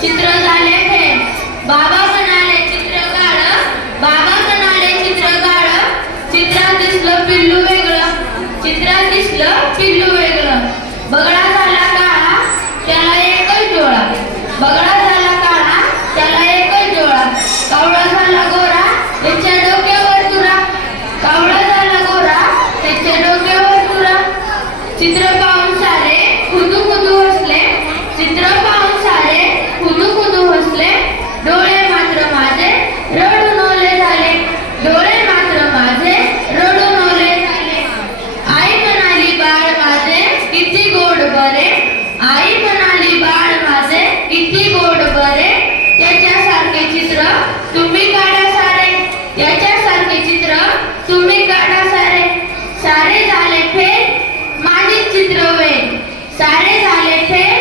चित्र झाले फेल बाबा म्हणाले चित्र काढ. बाबा म्हणाले चित्र काढ. चित्रात दिसलं पिल्लू वेगळं. चित्रात दिसलं पिल्लू वेगळं. बगडा झाला काळा त्याला एकच डोळा. बगडा झाला काळा त्याला एकच डोळा. कावळा झाला गोरा त्याच्या डोक्यावर तुरा. कावळा झाला गोरा त्याच्या डोक्यावर तुरा. चित्र पाहून सारे खुदू बरे आई म्हणाली बाळ माझे किती गोड बरे. याच्यासारखे चित्र तुम्ही काढा सारे. याच्यासारखे चित्र तुम्ही काढा सारे. सारे झाले फेल माझे चित्र वे सारे झाले फेल